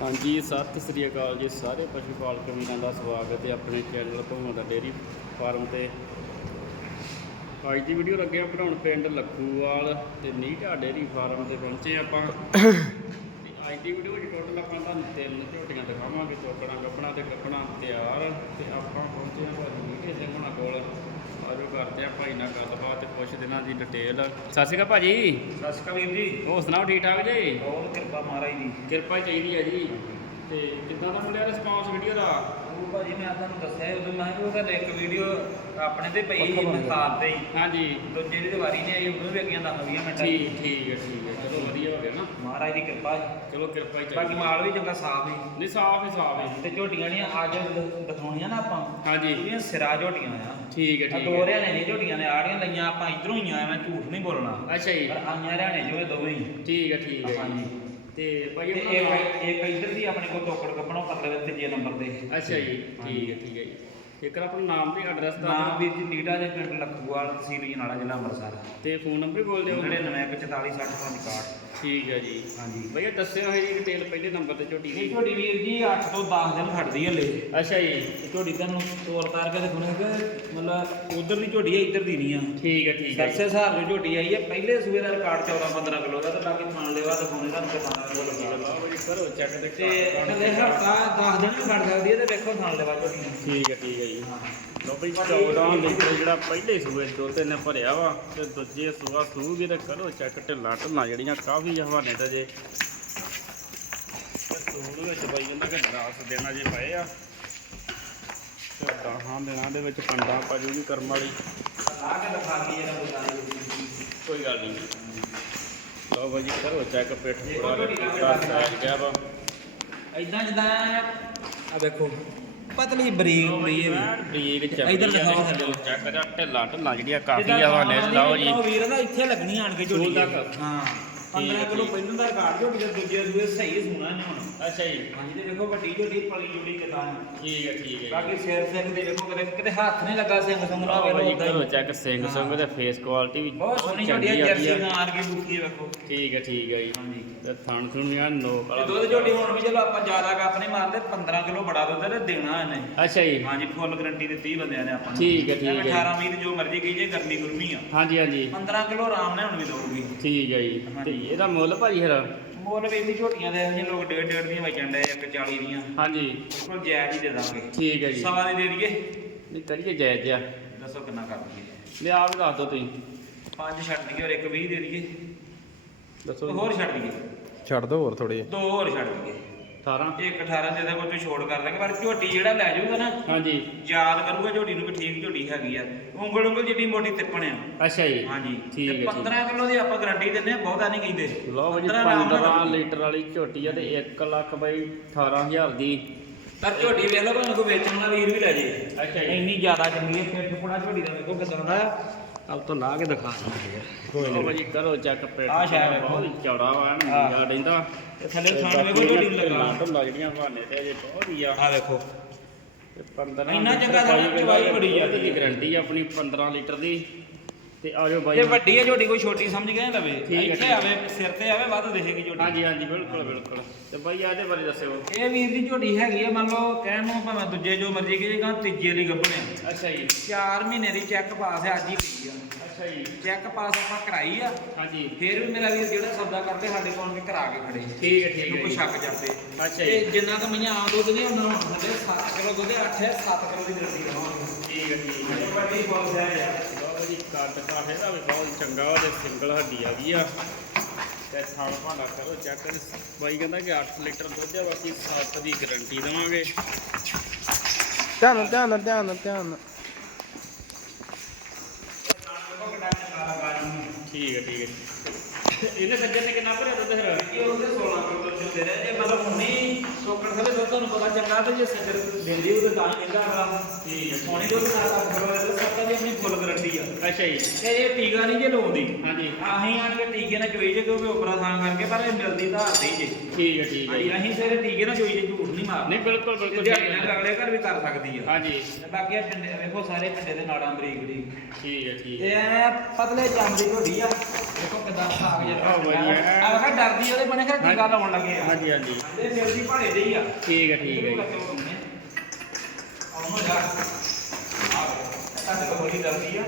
ਹਾਂਜੀ, ਸਤਿ ਸ੍ਰੀ ਅਕਾਲ ਜੀ ਸਾਰੇ ਪਸ਼ੂ ਪਾਲਕ ਵੀਰਾਂ ਦਾ ਸਵਾਗਤ ਹੈ ਆਪਣੇ ਚੈਨਲ ਭੂਮਾ ਦਾ ਡੇਅਰੀ ਫਾਰਮ ਤੇ। ਅੱਜ ਦੀ ਵੀਡੀਓ ਲੱਗੇ ਆ ਬਣਾਉਣ ਪਿੰਡ ਲੱਖੂਵਾਲ ਤੇ ਨੀਟਾ ਡੇਅਰੀ ਫਾਰਮ ਤੇ ਪਹੁੰਚੇ ਆਪਾਂ। ਤੇ ਅੱਜ ਦੀ ਵੀਡੀਓ ਵਿੱਚ ਟੋਟਲ ਆਪਾਂ ਤੁਹਾਨੂੰ ਤਿੰਨ ਝੋਟੀਆਂ ਦਿਖਾਵਾਂਗੇ ਚੋਕਣਾ ਗੱਪਣਾ ਤੇ ਗੱਪਣਾ ਤਿਆਰ। ਤੇ ਆਪਾਂ ਪਹੁੰਚੇ ਆ ਭਾਜੀ ਨੀਟੇ ਸਿੰਘ ਹੁਣਾਂ ਕੋਲ। ਆਜੋ ਕਰਦੇ ਆ ਭਾਈ ਨਾਲ ਗੱਲਬਾਤ ਤੇ ਪੁੱਛ ਦੇਣਾ ਦੀ ਡਿਟੇਲ ਸਤਿ ਸ਼੍ਰੀ ਅਕਾਲ ਭਾਜੀ। ਸਤਿ ਸ਼੍ਰੀ ਅਕਾਲ ਵੀਰ ਜੀ। ਹੋਰ ਸੁਣਾਓ ਠੀਕ ਠਾਕ ਜੀ? ਬਹੁਤ ਕਿਰਪਾ ਮਹਾਰਾਜ ਦੀ। ਕਿਰਪਾ ਚਾਹੀਦੀ ਹੈ ਜੀ। ਤੇ ਕਿੱਦਾਂ ਦਾ ਮਿਲਿਆ ਰਿਸਪਾਂਸ ਵੀਡੀਓ ਦਾ? ਉਹ ਭਾਜੀ ਮੈਂ ਤੁਹਾਨੂੰ ਦੱਸਿਆ ਉਦੋਂ ਮੈਂ ਕਿਹਾ ਉਹਦਾ ਇੱਕ ਵੀਡੀਓ ਆਪਣੇ ਤੇ ਪਈ ਸੀ ਮਸਾਬ ਤੇ ਹੀ। ਹਾਂਜੀ। ਦੂਜੇ ਦੀ ਤਾਂ ਵਾਰੀ ਨਹੀਂ ਆਈ ਉਦੋਂ ਵੀ ਅੱਗੀਆਂ 10 20 ਮਿੰਟ। ਠੀਕ ਠੀਕ ਹੈ ਠੀਕ ਹੈ। ਚਲੋ ਵਧੀਆ ਹੋ ਗਿਆ ਨਾ। ਮਹਾਰਾਜ ਦੀ ਕਿਰਪਾ ਹੈ ਚਲੋ ਕਿਰਪਾ ਹੀ ਬਾਕੀ ਚਾਹੀਦੀ ਮਾਲ ਵੀ ਚੰਗਾ ਸਾਫ਼ ਹੈ ਨਹੀਂ ਸਾਫ਼ ਹੀ ਸਾਫ਼ ਹੈ। ਤੇ ਝੋਟੀਆਂ ਨੇ ਅੱਜ ਦਿਖਾਉਣੀਆਂ ਨਾ ਆਪਾਂ ਹਾਂਜੀ। ਉਹਦੀਆਂ ਸਿਰਾ ਝੋਟੀਆਂ ਆ। ਠੀਕ ਹੈ ਆ ਠੀਕ ਦੋ ਹੈ ਹਰਿਆਣੇ ਦੀਆਂ ਝੋਟੀਆਂ ਨੇ ਆੜੀਆਂ ਲਈਆਂ ਆਪਾਂ ਇਧਰੋਂ ਹੀ ਆਏ ਮੈਂ ਝੂਠ ਨਹੀਂ ਬੋਲਣਾ। ਅੱਛਾ ਜੀ। ਪਰ ਆਈਆਂ ਹਰਿਆਣੇ ਜੋ ਇਹ ਦੋਵੇਂ ਹੀ। ਠੀਕ ਹੈ ਠੀਕ ਹੈ ਹਾਂਜੀ। ਤੇ ਭਾਈ ਤੇ ਆਪਣਾ ਨਾਮ- ਇੱਕ ਇੱਕ ਇੱਧਰ ਦੀ ਆਪਣੇ ਕੋਲ ਟੋਕੜ ਕੱਪਣੋਂ ਕਰ ਲਵੇ ਤੀਜੇ ਨੰਬਰ ਤੇ ਅੱਛਾ ਜੀ ਠੀਕ ਹੈ ਠੀਕ ਹੈ ਜੀ। ਇੱਕ ਆਪਣਾ ਨਾਮ ਤੇ ਐਡਰੈਸ ਦਾ ਨਾਮ ਵੀਰ ਜੀ ਨੀਟਾ ਦੇ ਪਿੰਡ ਲੱਖੂਵਾਲ ਤਹਿਸੀਲ ਜਨਾਲਾ ਜ਼ਿਲ੍ਹਾ ਅੰਮ੍ਰਿਤਸਰ। ਤੇ ਫੋਨ ਨੰਬਰ ਵੀ ਬੋਲ ਦਿਓ। 9944605561 ਠੀਕ ਹੈ ਜੀ। ਹਾਂਜੀ। ਭਈਆ ਦੱਸਿਓ ਹੈ ਜੀ ਡਿਟੇਲ ਪਹਿਲੇ ਨੰਬਰ ਤੇ ਝੋਟੀ ਇਹ ਦੀ ਝੋਟੀ ਵੀਰ ਜੀ 8 ਤੋਂ 10 ਦਿਨ ਖੜਦੀ ਹੈ ਹਲੇ। ਅੱਛਾ ਜੀ। ਇਹ ਝੋਟੀ ਤੁਹਾਨੂੰ ਤੋਰ ਤਾਰ ਕੇ ਦਿਖਾਉਣੀ ਕਿ ਮਤਲਬ ਉਧਰ ਦੀ ਝੋਟੀ ਹੈ ਇੱਧਰ ਦੀ ਨਹੀਂ ਆ। ਠੀਕ ਹੈ ਠੀਕ ਹੈ ਸਰਸੇ ਹਿਸਾਬ ਦੀ ਝੋਟੀ ਆਈ ਹੈ। ਪਹਿਲੇ ਸੂਏ ਦਾ ਰਿਕਾਰਡ 14 15 ਕਿਲੋ ਦਾ ਤੇ ਬਾਕੀ ਥਾਣ ਲੈਵਾ ਦਿਖਾਉਣੇ ਤੁਹਾਨੂੰ ਕਿ 15 ਕਿਲੋ ਲੱਗੀ। ਲਓ ਜੀ ਕਰੋ ਚੈੱਕ ਤੇ ਤੇ ਹਲੇ ਹਫਤਾ 10 ਦਿਨ ਵੀ ਖੜ ਸਕਦੀ ਹੈ ਤੇ ਵੇਖੋ ਥਾਣ ਲੈਵਾ ਝੋਟੀ ਨੂੰ। ਠੀਕ ਹੈ ਠੀਕ ਹੈ ਜੀ। ਲਓ ਬਈ 14 ਲੀਟਰ ਜਿਹੜਾ ਪਹਿਲੇ ਸੂਏ ਦੁੱਧ ਨੇ ਭਰਿਆ ਵਾ ਤੇ ਦੂਜੇ ਸੂਆ ਸੂਗੀ ਤੇ ਕਰੋ ਚੈੱਕ ਢਿੱਲਾ ਢਿੱਲਾ ਜਿਹੜੀਆਂ ਕਾਫੀ ਹਵਾਨੇ ਤੇ ਜੇ। ਤੇ ਸੂਣ ਵਿੱਚ ਬਾਈ ਉਹਨਾਂ ਕੇ ਦਰਾਸ ਦੇਣਾ ਜੇ ਪਏ ਆ। ਤੇ ਦਹਾਂ ਦਿਨਾਂ ਦੇ ਵਿੱਚ ਪੰਡਾ ਪਾਜੂਗੀ ਕਰਮ ਵਾਲੀ। ਲਾ ਕੇ ਦਿਖਾ ਦਈਏ ਨਾ। ਬੁਲਾਈ ਕੋਈ ਗੱਲ ਨਹੀਂ। ਲਓ ਬਾਈ ਜੀ ਕਰੋ ਚੈੱਕ ਪਿੱਠ ਪੂਰਾ ਕੀਤਾ ਸਾਈਜ਼ ਗਿਆ ਵਾ। ਇਦਾਂ ਜਿੱਦਾਂ ਆ ਵੇਖੋ ਪਤਲੀ ਬਰੀਕ ਬਰੀਕ ਇਹ ਵੀ। ਬਰੀਕ ਚੱਲ ਇੱਧਰ ਦਿਖਾਓ। ਚੈੱਕ ਕਰਾ ਢਿੱਲਾ ਢਿੱਲਾ ਜਿਹੜੀਆਂ ਕਾਫੀ ਖਾਣ ਲਾਓ ਦੀ ਜੀ ਵੀਰ ਦਾ ਇੱਥੇ ਲੱਗਣੀ ਆਣ ਕੇ ਤੱਕ? ਹਾਂ। 15 ਹੈ, ਕਿਲੋ। ਪਹਿਲਾਂ ਦਾ ਰਿਕਾਰਡ ਝੋਟੀ ਦਾ ਦੂਜੇ ਦੂਏ ਸਹੀ ਸੋਣਾ ਨੇ ਹੁਣ। ਅੱਛਾ ਜੀ। ਹਾਂਜੀ ਤੇ ਵੇਖੋ ਵੱਡੀ ਝੋਟੀ ਪਲੀ ਜੁੜੀ ਕਿਦਾਂ ਠੀਕ ਹੈ ਠੀਕ ਹੈ ਬਾਕੀ ਸਿਰ ਸਿੰਘ ਦੇ ਵੇਖੋ ਕਿਤੇ ਕਿਤੇ ਹੱਥ ਨਹੀਂ ਲੱਗਾ ਸਿੰਘ ਸੰਗ ਜੀ ਵੇਖੋ ਕਰੋ ਚੈੱਕ ਸਿੰਘ ਸੰਗ ਤੇ ਫੇਸ ਕੁਆਲਿਟੀ ਵੀ ਬਹੁਤ ਸੋਹਣੀ ਝੋਟੀ ਹੈ ਜਰਸੀ। ਨਾਲ ਕੇ ਬੁੱਕੀ ਵੇਖੋ। ਠੀਕ ਹੈ ਠੀਕ ਹੈ ਜੀ। ਹਾਂਜੀ। ਤੇ ਥਣ ਥੁਣ ਯਾਰ ਨੋਕ ਤੇ ਵਾਲਾ ਦੁੱਧ ਝੋਟੀ ਹੁਣ ਵੀ ਚਲੋ ਆਪਾਂ ਜ਼ਿਆਦਾ ਕੱਪ ਨਹੀਂ ਮਾਰਦੇ 15 ਕਿਲੋ ਬੜਾ ਦੁੱਧ ਹੈ ਤੇ ਦੇਣਾ ਇਹਨੇ। ਅੱਛਾ ਜੀ। ਹਾਂਜੀ ਫੁੱਲ ਗਰੰਟੀ ਦਿੱਤੀ ਬੰਦਿਆਂ ਨੇ ਆਪਾਂ ਠੀਕ ਹੈ, ਠੀਕ ਹੈ। 18 20 ਜੋ ਮਰਜ਼ੀ ਕਹੀ ਜੇ ਗਰਮੀ ਗੁਰਮੀ ਆ। ਹਾਂਜੀ ਹਾਂਜੀ। 15 ਕਿਲੋ ਆਰਾਮ ਨਾਲ ਹੁਣ ਵੀ ਦਊਗੀ ਠੀਕ ਹੈ ਜੀ। ਤੇ। ਇਹਦਾ ਮੁੱਲ ਭਾਜੀ ਫਿਰ? ਮੁੱਲ ਵੀ ਇੰਨੀ ਝੋਟੀਆਂ ਦੇ ਜਿਹੇ ਲੋਕ ਡੇਢ ਡੇਢ ਦੀਆਂ ਵੇਚਣ ਡਏ ਇੱਕ 40 ਦੀਆਂ। ਹਾਂਜੀ। ਬਿਲਕੁਲ ਜਾਇਜ਼ ਹੀ ਦੇ ਦਾਂਗੇ। ਠੀਕ ਹੈ ਜੀ। ਸਵਾ ਦੀ ਦੇ ਦਈਏ। ਨਹੀਂ ਕਰੀਏ ਜਾਇਜ਼ ਆ ਦੱਸੋ ਕਿੰਨਾ ਕਰ ਦਈਏ। ਲੈ ਆਪ ਵੀ ਦੱਸ ਦਿਓ ਤੁਸੀਂ। ਪੰਜ ਛੱਡ ਦਈਏ ਔਰ ਇੱਕ 20 ਦੇ ਦਈਏ। ਦੱਸੋ ਹੋਰ ਛੱਡ ਦਈਏ। ਛੱਡ ਦੋ ਹੋਰ ਥੋੜੇ ਦੋ ਹੋਰ ਛੱਡ ਦਈਏ। 18 ਇੱਕ 18 ਦੇ ਦੇ ਕੋਈ ਛੋੜ ਕਰ ਦਾਂਗੇ ਪਰ ਝੋਟੀ ਜਿਹੜਾ ਲੈ ਜਾਊਗਾ ਨਾ ਹਾਂਜੀ। ਯਾਦ ਕਰੂਗਾ ਝੋਟੀ ਨੂੰ ਵੀ ਠੀਕ ਝੋਟੀ ਹੈਗੀ ਆ। ਉਂਗਲ ਉਂਗਲ ਜਿੱਡੀ ਮੋਟੀ ਤਿੱਪਣ ਆ। ਅੱਛਾ ਜੀ। ਹਾਂਜੀ। ਠੀਕ ਤੇ ਹੈ, ਠੀਕ। 15 ਕਿਲੋ ਦੀ ਆਪਾਂ ਗਾਰੰਟੀ ਦਿੰਨੇ ਆ ਬਹੁਤਾ ਨਹੀਂ ਕਹਿੰਦੇ। ਲਓ ਜੀ 15 ਆਰਾਮ ਨਾਲ 15 ਲੀਟਰ ਵਾਲੀ ਝੋਟੀ ਆ ਤੇ 1 ਲੱਖ ਬਾਈ 18000 ਦੀ। ਪਰ ਝੋਟੀ ਵੇਖ ਲਓ ਭਾਵੇਂ ਕੋਈ ਵੇਚਣ ਵਾਲਾ ਵੀਰ ਵੀ ਲੈ ਜੇ। ਅੱਛਾ ਜੀ। ਇੰਨੀ ਜ਼ਿਆਦਾ ਚੰਗੀ ਹੈ ਪਿੱਠ ਪੁੜਾ ਝੋਟੀ ਦਾ ਵੇਖੋ ਕਿਦਾਂ ਦਾ। ਅਬ ਤੋਂ ਲਾ ਕੇ ਦਿਖਾ ਦਿੰਦੇ ਆ। ਲਓ ਜੀ ਕਰੋ ਚੈੱਕ ਪੇਟ। ਆਹ ਸ਼ਾਇਦ। ਬਹੁਤ ਚੌੜਾ ਵਾ। ਨਿਗਾ ਰਹਿੰਦਾ। ਤੇ ਥੱਲੇ ਥਾਣ ਵੇਖੋ ਨੂੰ ਲੱਗਾ। ਢਿੱਲਾ ਜਿਹੜੀਆਂ ਬਹਾਨੇ ਤੇ ਅਜੇ ਬਹੁਤ ਹੀ ਆ। ਆ ਵੇਖੋ ਤੇ 15 ਇੰਨਾ ਚੰਗਾ ਸਾਡਾ ਚਵਾਈ ਬੜੀ ਜਾਂਦੀ ਦੀ ਹੈ। ਗਾਰੰਟੀ ਆ ਆਪਣੀ 15 ਲੀਟਰ ਦੀ। ਤੇ ਆਜੋ ਬਾਈ ਜੇ ਵੱਡੀ ਹੈ ਝੋਟੀ ਕੋਈ ਛੋਟੀ ਸਮਝ ਨਾ ਲਵੇ। ਠੀਕ ਹੈ, ਇੱਥੇ ਠੀਕ। ਆਵੇ ਸਿਰ ਤੇ ਆਵੇ ਵੱਧ ਦੇਖੇਗੀ ਝੋਟੀ। ਹਾਂਜੀ ਹਾਂਜੀ ਬਿਲਕੁਲ ਬਿਲਕੁਲ। ਤੇ ਬਾਈ ਆਦੇ ਬਾਰੇ ਦੱਸਿਓ। ਇਹ ਵੀਰ ਦੀ ਝੋਟੀ ਹੈਗੀ ਹੈ ਮੰਨ ਲਓ ਕਹਿਣ ਨੂੰ ਭਾਵੇਂ ਦੂਜੇ ਜੋ ਮਰਜ਼ੀ ਕਹੇਗਾ ਤੀਜੇ ਲਈ ਗੱਭਣਿਆ ਅੱਛਾ ਜੀ। 4 ਮਹੀਨੇ ਦੀ ਚੈੱਕ ਪਾਸ ਹੈ ਅੱਜ ਹੀ ਪਈ ਆ। ਅੱਛਾ ਜੀ। ਚੈੱਕ ਪਾਸ ਆਪਾਂ ਕਰਾਈ ਆ। ਹਾਂਜੀ। ਫਿਰ ਵੀ ਮੇਰਾ ਵੀਰ ਜਿਹੜਾ ਸੌਦਾ ਕਰਦੇ ਸਾਡੇ ਕੋਲ ਕੇ ਕਰਾ ਕੇ ਖੜੇ। ਠੀਕ ਹੈ ਠੀਕ ਇਹਨੂੰ ਹੈ ਕੋਈ ਜੀ। ਸ਼ੱਕ ਜਾਂਦੇ। ਅੱਛਾ ਤੇ ਜੀ। ਜਿੰਨਾ ਕੁ ਮਈਆਂ ਆਮ ਦੁੱਧ ਨਹੀਂ ਉਹਨਾਂ ਨੂੰ ਹੁੰਦੇ 7 ਕਿਲੋ ਦੁੱਧ 8 ਹੈ 7 ਕਿਲੋ ਦੀ ਗਰੰਟੀ ਦਵਾਂਗੇ ਠੀਕ ਹੈ ਠੀਕ ਹੈ। ਵੱਡੀ ਬਹੁਤ ਹੈ ਯਾਰ ਕੱਦ ਕਾਠ ਇਹਦਾ ਵੀ ਬਹੁਤ ਚੰਗਾ ਉਹਦੇ ਸਿੰਗਲ ਹੱਡੀ ਆ ਗਈ ਆ। ਤੇ ਸਾਲ ਭਾਂਡਾ ਕਰੋ ਚੈੱਕ ਬਾਈ ਕਹਿੰਦਾ ਕਿ 8 ਲੀਟਰ ਦੁੱਧ ਆ ਬਾਕੀ 7 ਦੀ ਗਾਰੰਟੀ ਦੇਵਾਂਗੇ। ਧਿਆਨ ਨਾਲ, ਧਿਆਨ ਨਾਲ, ਧਿਆਨ ਨਾਲ, ਧਿਆਨ। ਨਾਲ। ਠੀਕ ਹੈ ਠੀਕ ਹੈ ਇਹਨੇ ਸੱਜਣ ਨੇ ਕਿੰਨਾ ਭਰਿਆ ਦੁੱਧ ਫਿਰ? ਇਹ ਉਹਦੇ 16 ਕਿਲੋ ਦੁੱਧ ਦੇ ਰਿਹਾ ਜੇ ਮਤਲਬ ਹੁਣੀ ਟੋਕਰ ਥਲੇ ਦੁੱਧ ਤੁਹਾਨੂੰ ਪਤਾ ਚੰਗਾ ਤੇ ਜੇ ਸੱਜਰ ਦਿੰਦੀ ਉਹ ਤਾਂ ਹੀ ਕਹਿੰਦਾ ਅਗਲਾ ਠੀਕ ਹੈ ਦੁੱਧ ਨਾਲ ਕੰਮ ਕਰੋ ਇਹ ਸੱਤਾ ਦੀ ਆਪਣੀ ਫੁੱਲ ਗਰੰਟੀ ਆ। ਅੱਛਾ ਜੀ। ਤੇ ਇਹ ਟੀਕਾ ਨਹੀਂ ਜੇ ਲਾਉਂਦੀ। ਹਾਂਜੀ। ਅਸੀਂ ਆਣ ਕੇ ਟੀਕੇ ਨਾਲ ਚੋਈ ਜੇ ਕਿਉਂਕਿ ਉਪਰਾ ਥਾਂ ਕਰਕੇ ਪਰ ਇਹ ਮਿਲਦੀ ਹੱਥ ਹੀ ਜੇ। ਠੀਕ ਹੈ ਠੀਕ ਹੈ ਹਾਂਜੀ ਜੀ। ਅਸੀਂ ਸਿਰੇ ਟੀਕੇ ਨਾਲ ਚੋਈ ਜੇ ਝੂਠ ਨਹੀਂ ਮਾਰਦੇ। ਨਹੀਂ ਬਿਲਕੁਲ ਬਿਲਕੁਲ ਨਾਲ ਅਗਲੇ ਘਰ ਵੀ ਕਰ ਸਕਦੀ ਆ। ਹਾਂਜੀ। ਤੇ ਬਾਕੀ ਇਹ ਪਿੰਡੇ ਵੇਖੋ ਸਾਰੇ ਪਿੰਡੇ ਦੇ ਨਾੜਾਂ ਬਰੀਕ ਬਰੀਕ। ਠੀਕ ਹੈ ਠੀਕ ਹੈ। ਐ ਪਤਲੇ ਚਮੜੀ ਢੋਡੀ ਆ। ਦੇਖੋ ਕਿਦਾਂ ਭਾਗ ਜਿਹਾ। ਆ ਵੇਖਾ ਡਰਦੀ ਉਹਦੇ ਬਣੇ ਖਾ ਟੀਕਾ ਲਾਉਣ ਲੱਗੇ ਆ। ਹਾਂਜੀ ਹਾਂਜੀ। ਇਹ ਮਿਲਦੀ ਭਾੜੇ ਦੇ ਹੀ ਆ। ਠੀਕ ਹੈ ਠੀਕ ਹੈ ਜੀ। ਆਉਂ ਜਾ। ਤੁਹਾਡੇ ਕੋਲ ਬੜੀ ਡਰਦੀ ਆ।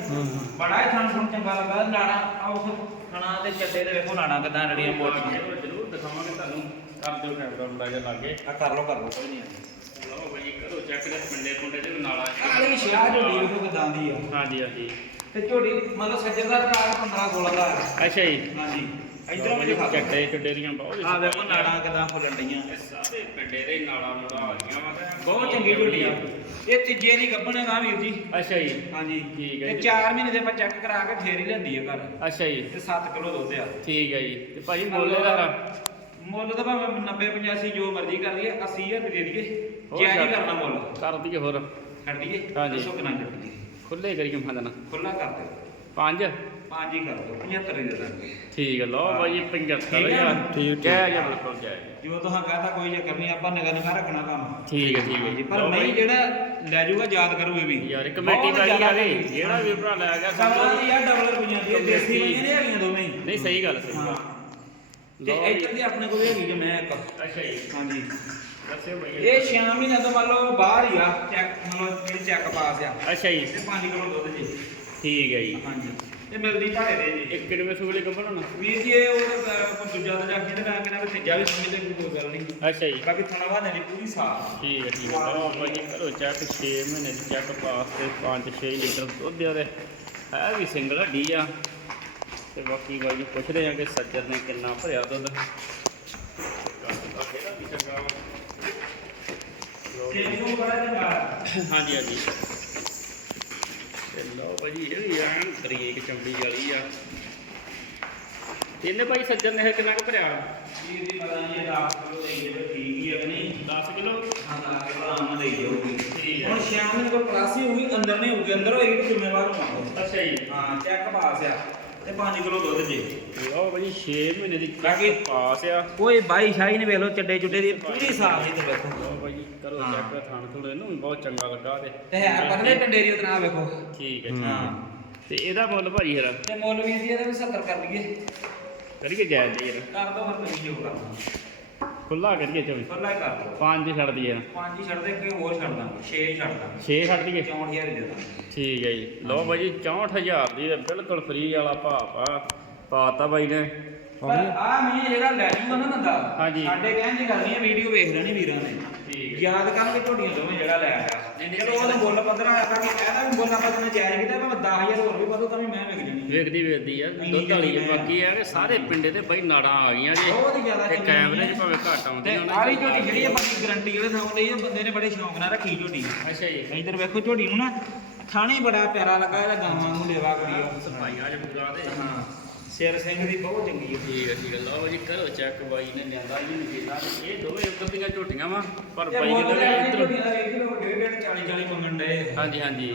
ਬੜਾ ਹੀ ਥਾਂ ਸੁਣ ਚੰਗਾ ਲੱਗਾ। ਨਾੜਾ ਆ ਉਸ ਖਾਣਾ ਤੇ ਚੱਡੇ ਦੇ ਵੇਖੋ ਨਾੜਾਂ ਕਿਦਾਂ ਰੜੀਆਂ ਮੋਟੀਆਂ ਜ਼ਰੂਰ ਦਿਖਾਵਾਂਗੇ ਤੁਹਾਨੂੰ। ਕਰ ਦਿਓ ਕੈਮਰਾ ਮੁੰਡਾ ਜਿਹਾ ਲਾਗੇ। ਆ ਕਰ ਲੋ ਕਰ ਲੋ ਕੋਈ ਨਹੀਂ ਲਓ ਭਾਈ ਕਰੋ ਚੈੱਕ ਦੇ ਪਿੰਡੇ ਪੁੰਡੇ ਦੇ ਨਾਲ ਆ ਕਾਲੀ ਸ਼ਾਹ ਝੋਡੀ ਵੇਖੋ ਕਿਦਾਂ ਦੀ ਆ। ਹਾਂਜੀ ਹਾਂਜੀ। ਤੇ ਝੋਡੀ ਮਤਲਬ ਸੱਜਰ ਦਾ ਰਾਗ 15 16 ਦਾ ਆ। ਅੱਛਾ ਜੀ। ਹਾਂਜੀ। ਇਧਰੋਂ ਇਧਰੋਂ ਵੀ ਦਿਖਾ ਦਿਓ। ਚੱਡੇ ਚੁੱਡੇ ਦੀਆਂ ਬਹੁਤ ਆ ਵੇਖੋ ਨਾੜਾਂ ਕਿਦਾਂ ਫੁੱਲਣ ਡੀਆਂ ਇਹ ਸਾਰੇ ਪਿੰਡੇ ਦੇ ਨਾਲਾਂ ਨੂੜਾ ਆ ਗਈਆਂ ਵਾ ਤੇ ਬਹੁਤ ਚੰਗੀ ਝੋਡੀ ਆ। ਇਹ ਤੀਜੇ ਦੀ ਗੱਭਣ ਹੈਗਾ ਵੀਰ ਜੀ। ਅੱਛਾ ਜੀ। ਹਾਂਜੀ। ਠੀਕ ਹੈ ਤੇ ਜੀ। 4 ਮਹੀਨੇ ਦੇ ਆਪਾਂ ਚੈੱਕ ਕਰਾ ਕੇ ਫੇਰ ਹੀ ਲੈਂਦੀ ਆ ਘਰ। ਅੱਛਾ ਜੀ। ਤੇ 7 ਕਿਲੋ ਦੁੱਧ ਆ। ਠੀਕ ਹੈ ਜੀ। ਤੇ ਭਾਜੀ ਬੋਲੇ ਦਾ ਮੁੱਲ ਤਾਂ ਭਾਵੇਂ 90 85 ਜੋ ਮਰਜ਼ੀ ਕਰ ਲਈਏ 80000 ਦੇ ਦਈਏ। ਹੋਰ ਜੈ ਨਹੀਂ ਛੱਡ- ਕਰਨਾ ਮੁੱਲ। ਕਰ ਦਈਏ ਹੋਰ। ਛੱਡ ਦਈਏ। ਹਾਂਜੀ। ਦੱਸੋ ਕਿੰਨਾ ਛੱਡ ਦਈਏ ਖੁੱਲੇ ਕਰੀਏ ਫੰਦਣਾ ਖੁੱਲਾ ਕਰ ਦਿਓ। ਪੰਜ? ਪੰਜ ਹੀ ਕਰ ਦਿਓ 75 ਹੀ ਦੇ ਦਾਂਗੇ। ਠੀਕ ਹੈ। ਲਓ ਭਾਜੀ 75 ਠੀਕ ਹੈ ਨਾ? ਜੈ ਜੈ ਬਿਲਕੁਲ ਜੈ। ਜੋ ਤੁਸੀਂ ਕਹਤਾ ਕੋਈ ਚੱਕਰ ਨਹੀਂ ਆਪਾਂ ਨਿਗਾ ਨਿਗਾ ਰੱਖਣਾ ਕੰਮ। ਠੀਕ ਹੈ ਠੀਕ ਹੈ ਜੀ ਪਰ ਨਹੀਂ ਜਿਹੜਾ ਲੈ ਜਾਊਗਾ ਯਾਦ ਕਰੂ ਇਹ ਵੀ। ਯਾਰ ਕਮੇਟੀ ਵਾਲੀ ਆ ਗਈ ਜਿਹੜਾ ਵੀ ਭਰਾ ਲੈ ਗਿਆ ਸਮਝੋ ਦੀ ਆ ਡਬਲ ਰੁਪਈਆਂ ਦੀ ਦੇਸੀ। ਮਈਆਂ ਨਹੀਂ ਹੈਗੀਆਂ ਦੋਵੇਂ ਹੀ। ਨਹੀਂ ਸਹੀ ਗੱਲ ਸਹੀ ਹਾਂ। ਤੇ ਲਓ। ਇੱਧਰ ਦੀ ਆਪਣੇ ਕੋਲ ਹੈਗੀ ਜੇ ਮੈਂ ਇੱਕ। ਅੱਛਾ ਜੀ। ਹਾਂਜੀ। ਭਾਈ ਇਹ 6 ਮਹੀਨਿਆਂ ਤੋਂ ਮੰਨ ਲਓ ਬਾਹਰ ਹੀ ਆ ਚੈੱਕ ਮਤਲਬ ਜਿਹੜੀ ਚੈੱਕ ਪਾਸ ਆ। ਅੱਛਾ ਜੀ। ਤੇ 5 ਕਿਲੋ ਦੁੱਧ ਜੀ ਠੀਕ ਹੈ ਜੀ। ਹਾਂਜੀ। ਇਹ ਮਿਲਦੀ ਭਾੜੇ ਦੇ ਜੀ। ਇੱਕ ਕਿਲੋ ਸੂਲੇ ਕੰਬਲ ਹੋਣਾ ਵੀਰ ਜੀ ਇਹ ਉਹ ਦੂਜਾ ਤਾਂ ਜਾ ਕੇ ਤੇ ਮੈਂ ਕਹਿੰਦਾ ਵੀ ਤੀਜਾ ਵੀ ਸਮਝਦੇ ਕੋਈ ਗੱਲ ਨਹੀਂ। ਅੱਛਾ ਜੀ। ਬਾਕੀ ਥਣਾ ਵਾਹਨੇ ਦੀ ਪੂਰੀ ਸਾਫ਼ ਠੀਕ ਹੈ ਠੀਕ ਹੈ। ਲਓ ਭਾਜੀ ਕਰੋ ਚੈੱਕ 6 ਮਹੀਨੇ ਦੀ ਚੈੱਕ ਪਾਸ ਤੇ 5-6 ਲੀਟਰ ਦੁੱਧ ਦੇ ਹੈ ਵੀ ਸਿੰਗਲ ਹੱਡੀ ਆ। ਤੇ ਬਾਕੀ ਭਾਜੀ ਪੁੱਛਦੇ ਆ ਕਿ ਸੱਜਰ ਨੇ ਕਿੰਨਾ ਭਰਿਆ ਦੁੱਧ। ਹਾਂਜੀ ਹਾਂਜੀ। ਤੇ ਲਓ ਭਾਜੀ ਇਹ ਵੀ ਐਨ ਬਰੀਕ ਚਮੜੀ ਵਾਲੀ ਆ। ਇਹਨੇ ਭਾਈ ਸੱਜਰ ਨੇ ਇਹ ਕਿੰਨਾ ਕੁ ਭਰਿਆ? ਵੀਰ ਜੀ ਪਤਾ ਨਹੀਂ ਇਹ 10 ਕਿਲੋ ਦੇ ਜੇ ਠੀਕ ਹੀ ਹੈ ਕਿ ਨਹੀਂ? 10 ਕਿਲੋ? ਹਾਂ ਤਾਂ ਕਿ ਆਰਾਮ ਨਾਲ ਦੇਈ ਜਾਊਗੀ ਠੀਕ ਹੈ। ਹੁਣ ਸ਼ਾਮ ਨੂੰ ਕੋਈ ਪਲਾਸੀ ਹੋਊਗੀ ਅੰਦਰ ਨਹੀਂ ਹੋਊਗੀ ਅੰਦਰ ਹੋਏਗੀ ਜ਼ਿੰਮੇਵਾਰ ਹੋਵਾਂਗੇ ਅੱਛਾ ਜੀ। ਹਾਂ ਚੈੱਕ ਪਾਸ ਆ। ਤੇ 5 ਕਿਲੋ ਦੁੱਧ ਜੇ। ਲਓ ਭਾਜੀ 6 ਮਹੀਨੇ ਦੀ ਬਾਕੀ- ਪਾਸ ਆ। ਕੋਈ ਬਾਈ ਸ਼ਾਹੀ ਨੇ ਵੇਖ ਲਓ ਚੱਡੇ ਚੁੱਡੇ ਦੀ। ਪੂਰੀ ਸਾਫ਼ ਹੀ ਤੇ ਵੇਖੋ। ਲਓ ਭਾਜੀ ਕਰੋ। ਚੈੱਕ ਥਾਣ ਥੋੜੇ ਇਹਨੂੰ ਵੀ ਬਹੁਤ ਚੰਗਾ ਲੱਗਾ ਤੇ। ਤੇ ਹੈ ਪਤਲੇ ਟੰਡੇਰੀ ਉਤਨਾ ਵੇਖੋ। ਠੀਕ ਹੈ ਹਾਂ। ਤੇ ਇਹਦਾ ਮੁੱਲ ਭਾਜੀ ਯਾਰ ਤੇ ਮੁੱਲ ਵੀ ਜੀ ਇਹਦਾ ਵੀ 70 ਕਰ ਲਈਏ। ਕਰੀਏ ਜਾਇਜ਼ ਜੀ ਯਾਰ ਕਰ ਦੋ ਫਿਰ ਨਹੀਂ ਜੋ ਕਰਨਾ। ਖੁੱਲਾ ਕਰੀਏ ਚੋਂ ਖੁੱਲਾ ਹੀ ਕਰ ਦੋ ਪੰਜ ਛੱਡ ਦਈਏ ਪੰਜ ਹੀ ਛੱਡ ਦੇ ਕਿ ਹੋਰ ਛੱਡ ਦਾਂਗੇ 6 ਹੀ ਛੱਡ ਦਾਂਗੇ 6 ਛੱਡ ਦਈਏ। 64000 ਦੇ ਦਾਂਗੇ। ਠੀਕ ਹੈ ਜੀ। ਲਓ ਭਾਜੀ 64000 ਦੀ ਬਿਲਕੁਲ ਫ੍ਰੀ ਵਾਲਾ ਭਾਅ ਆ ਪਾਤਾ ਬਾਈ ਨੇ। ਪਰ ਆ ਮੈਂ ਜਿਹੜਾ ਲੈ ਜੂਗਾ ਨਾ ਬੰਦਾ ਹਾਂਜੀ। ਸਾਡੇ ਕਹਿਣ ਦੀ ਗੱਲ ਨਹੀਂ ਹੈ ਵੀਡੀਓ ਵੇਖ ਲੈਣੀ ਵੀਰਾਂ ਨੇ। ਠੀਕ ਹੈ। ਯਾਦ ਕਰਨਗੇ ਝੋਟੀਆਂ ਦੋਵੇਂ ਜਿਹੜਾ ਲੈ ਆਇਆ। ਚਲੋ ਉਹਦਾ ਮੁੱਲ 15 ਆਇਆ ਕਿ ਇਹਦਾ ਵੀ ਮੁੱਲ ਆਪਾਂ ਤੈਨੂੰ ਜਾਇਜ਼ ਕੀਤਾ ਭਾਵੇਂ 10000 ਹੋਰ ਵੀ ਵਧੋ ਤਾਂ ਵੀ ਮੈਂ ਜਾਣੀ ਵੇਖਦੀ ਵੇਖਦੀ ਆ ਦੁੱਧ ਵਾਲੀ ਆ। ਬਾਕੀ ਆ ਕਿ ਸਾਰੇ ਪਿੰਡੇ ਤੇ ਬਾਈ ਨਾੜਾਂ ਆ ਗਈਆਂ ਜੀ ਬਹੁਤ ਹੀ ਜ਼ਿਆਦਾ ਤੇ ਚੰਗੀ ਕੈਮਰੇ 'ਚ। ਭਾਵੇਂ ਘੱਟ ਤੇ ਆਉਂਦੀਆਂ ਆਹ ਵੀ ਝੋਟੀ ਜਿਹੜੀ ਆਪਾਂ ਦੀ ਗਾਰੰਟੀ ਵਾਲੇ ਥਾਂ ਲਈ ਆ ਬੰਦੇ ਨੇ ਬੜੇ ਸ਼ੌਂਕ ਨਾਲ ਰੱਖੀ ਝੋਟੀ। ਅੱਛਾ ਜੀ। ਇਧਰ ਵੇਖੋ ਝੋਟੀ ਨੂੰ ਨਾ ਥਾਣੇ ਬੜਾ ਪਿਆਰਾ ਲੱਗਾ ਇਹਦਾ ਗਾਵਾਂ ਨੂੰ ਲੇਵਾ ਕਰੀਓ ਸਫ਼ਾਈ ਆ। ਪੂਰਾ ਤੇ। ਹਾਂ ਸਿਰ ਸਿੰਘ ਦੀ ਬਹੁਤ ਚੰਗੀ ਹੈ ਠੀਕ ਹੈ ਠੀਕ ਹੈ ਲਓ ਜੀ ਕਰੋ ਚੈੱਕ ਬਾਈ ਨੇ ਲਿਆਂਦਾ ਜੀ ਨਗੀਨਾ ਤੇ। ਇਹ ਦੋਵੇਂ ਉੱਧਰ ਦੀਆਂ ਝੋਟੀਆਂ ਵਾ ਪਰ ਤੇ ਬਾਈ ਇੱਧਰ ਦਾ ਡੇਢ ਡੇਢ 40 40 ਮੰਗਣ ਡਏ। ਹਾਂਜੀ। ਹਾਂਜੀ।